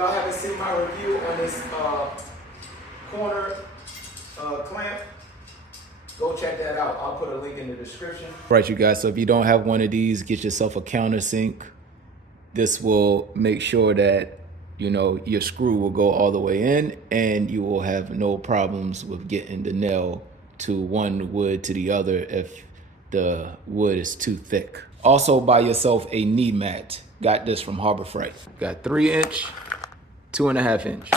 y'all haven't seen my review on this corner clamp, go check that out. I'll put a link in the description. All right, you guys, so if you don't have one of these, get yourself a countersink. This will make sure that, you know, your screw will go all the way in and you will have no problems with getting the nail to one wood to the other if the wood is too thick. Also buy yourself a knee mat. Got this from Harbor Freight. Got 3-inch, 2.5 inch.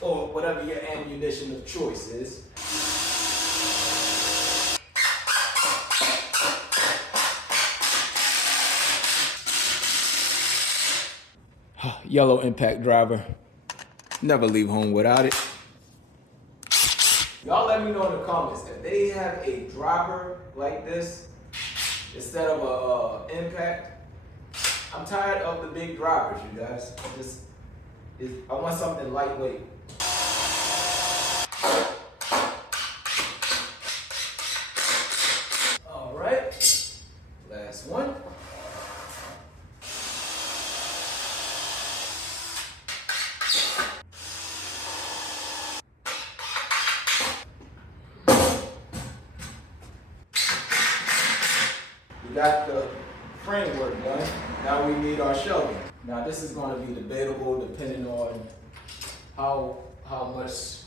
Or whatever your ammunition of choice is. Yellow impact driver. Never leave home without it. Y'all let me know in the comments if they have a driver like this instead of a impact. I'm tired of the big drivers, you guys. I want something lightweight. All right, last one. We got the framework done. Now we need our shelving. Now this is going to be debatable depending on how much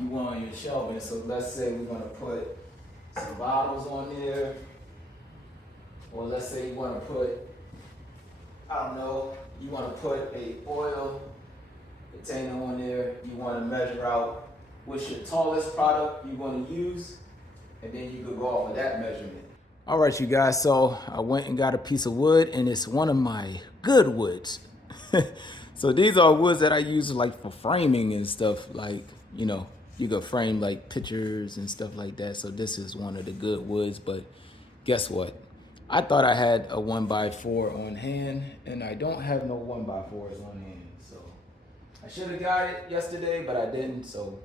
you want on your shelving. So let's say we're going to put some bottles on there, or let's say you want to put, I don't know, you want to put a oil container on there. You want to measure out what's your tallest product you want to use, and then you could go off of that measurement. All right, you guys, so I went and got a piece of wood, and it's one of my good woods. So these are woods that I use like for framing and stuff, like, you know, you could frame like pictures and stuff like that. So this is one of the good woods, but guess what? I thought I had a 1x4 on hand, and I don't have no 1x4s on hand. So I should have got it yesterday, but I didn't. So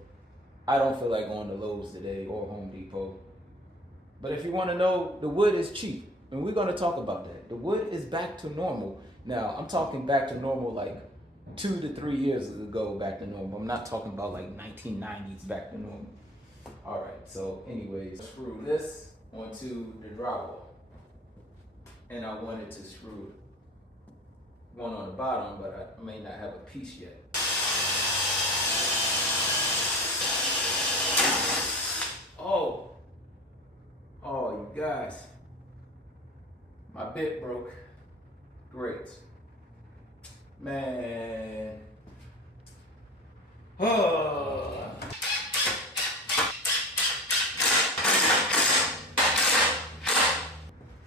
I don't feel like going to Lowe's today or Home Depot. But if you want to know, the wood is cheap, and we're going to talk about that. The wood is back to normal. Now, I'm talking back to normal like 2 to 3 years ago back to normal. I'm not talking about like 1990s back to normal. All right, so anyways, screw this onto the drywall. And I wanted to screw one on the bottom, but I may not have a piece yet. Oh, you guys, my bit broke. Great. Man. Oh.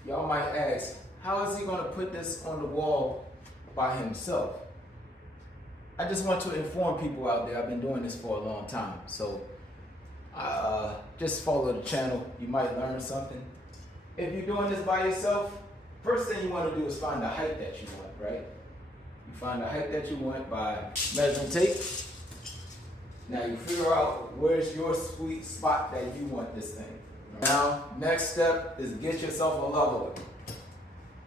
Y'all might ask, how is he going to put this on the wall by himself? I just want to inform people out there, I've been doing this for a long time. So just follow the channel. You might learn something. If you're doing this by yourself, first thing you want to do is find the height that you want, right? You find the height that you want by measuring tape. Now you figure out where's your sweet spot that you want this thing. Now, next step is get yourself a leveler.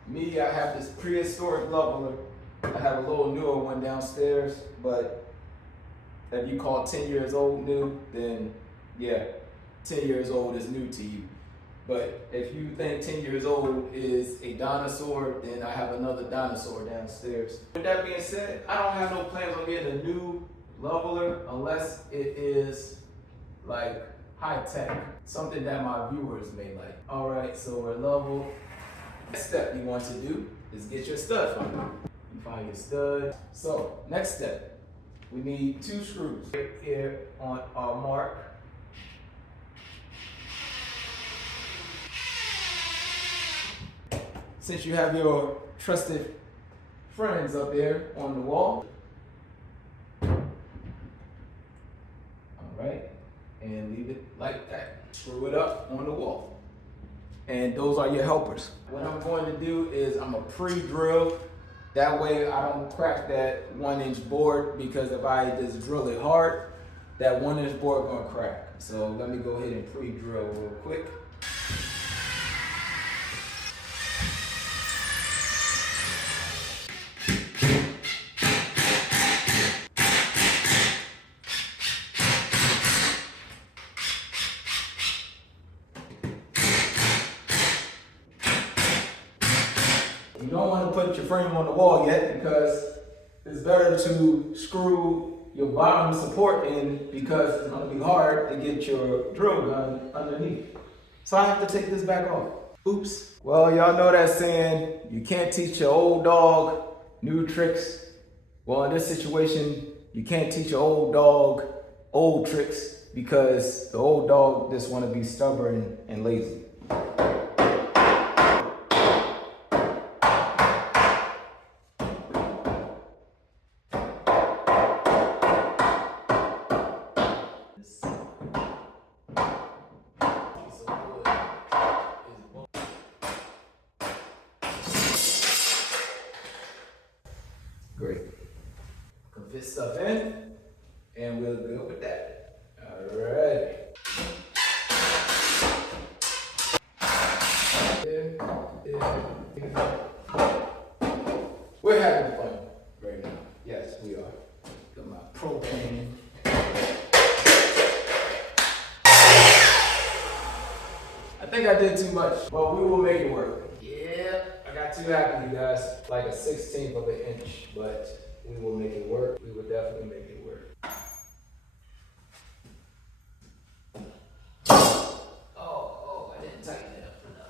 Me, I have this prehistoric leveler. I have a little newer one downstairs, but if you call 10 years old new, then yeah, 10 years old is new to you. But if you think 10 years old is a dinosaur, then I have another dinosaur downstairs. With that being said, I don't have no plans on getting a new leveler unless it is like high tech, something that my viewers may like. All right, so we're level. Next step you want to do is get your stud finder. You find your stud. So next step, we need 2 screws right here on our mark. Since you have your trusted friends up there on the wall. All right, and leave it like that. Screw it up on the wall. And those are your helpers. What I'm going to do is I'm gonna pre-drill. That way I don't crack that 1-inch board, because if I just drill it hard, that 1-inch board gonna crack. So let me go ahead and pre-drill real quick. want to put your frame on the wall yet because it's better to screw your bottom support in because it's going to be hard to get your drill gun underneath. So I have to take this back off. Oops. Well, y'all know that saying, you can't teach your old dog new tricks. Well, in this situation, you can't teach your old dog old tricks because the old dog just want to be stubborn and lazy. Great. Can fit stuff in, and we'll go with that. All right. We're having fun right now. Yes, we are. Got my propane. I think I did too much, but we will make it work. Yeah, I got too happy, you guys. Like a 1/16 of an inch, but we will make it work. We will definitely make it work. Oh, I didn't tighten it up enough.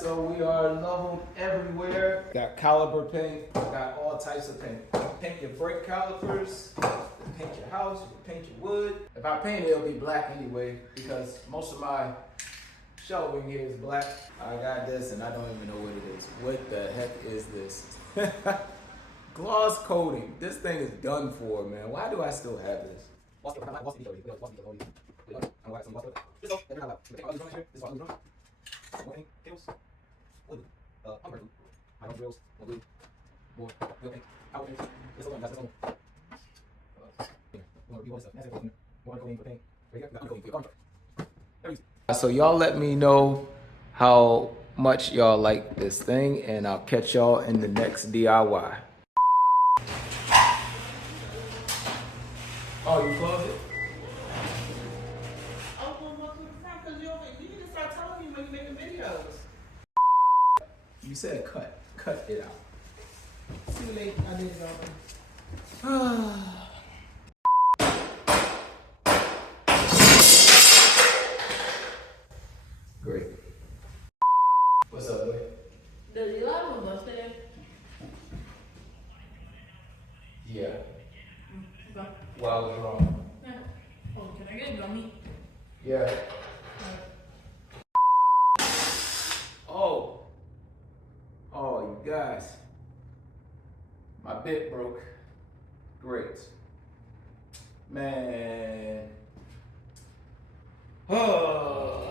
So we are leveled everywhere. Got caliper paint, got all types of paint. You can paint your brake calipers, you can paint your house, you can paint your wood. If I paint it, it'll be black anyway because most of my shelving here is black. I got this and I don't even know what it is. What the heck is this? Gloss coating. This thing is done for, man. Why do I still have this? So y'all let me know how much y'all like this thing, and I'll catch y'all in the next DIY. Oh, you close it? I was going to go to the front because you need to start telling me when you're making videos. You said cut. Cut it out. Too late. I did it already. Great. What's up, boy? Does you have one upstairs? Yeah. Okay. Well, I was wrong. Yeah. Oh, can I get a gummy? Yeah. Oh. Oh, you guys. My bit broke. Great. Man. Oh.